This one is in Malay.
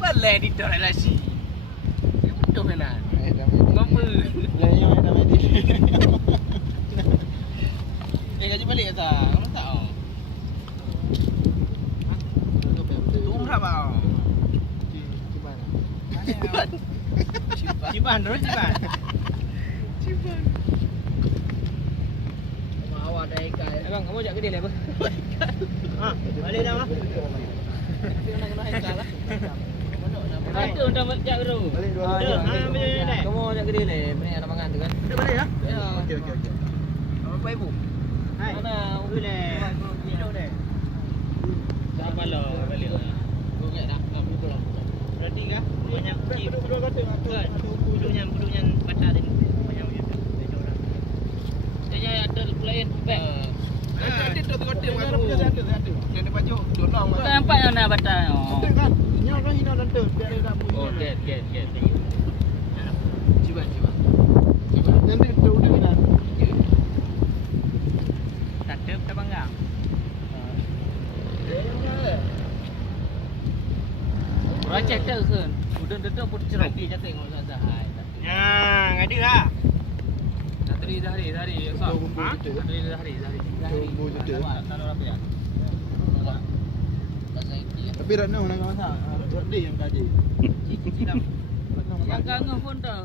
Balai di tok relasi. Betul kan? Ngapa? Lah yang ada medis. Gaji balik kata. Kamu tahu. Tunggu berapa? Ciban. Awak dah ikat. Abang, kamu ajak kedai apa? Balik dah lah. Kena ikat lah. Itu dah ajak tu. Balik dua. Kamu ajak kedai le, banyak ada makan tu kan? Kita balik ya? Ya. Okey. Apa ibu? Mana? Boleh. Minum deh. Sabar lah balik lah. Kau kat dah. Pukul lah. Berarti kah? Banyak cip. Dua Buduknya baca tadi. Banyak macam tu. Saya ada klien back. Ada tu kotak baru. Dia baju dorong. Nampak yang nak baca. Kan? Nyaw dah hina dan tu. Dia dah bunyi. Oh, get. Cuba. Nanti tu udah hina. Tak ada kita bangga. Racet tak kan? Udah dedak pun cerok. Nanti kita tengok sahai. Ya, ngadi lah. Dari Zahri. Kita kumpul kita. Dari Zahri. Kumpul kita. Taruh apa ya? Tapi Ratna nak masak. Dia yang kaji. Cicit dah. Yang kangen pun dah.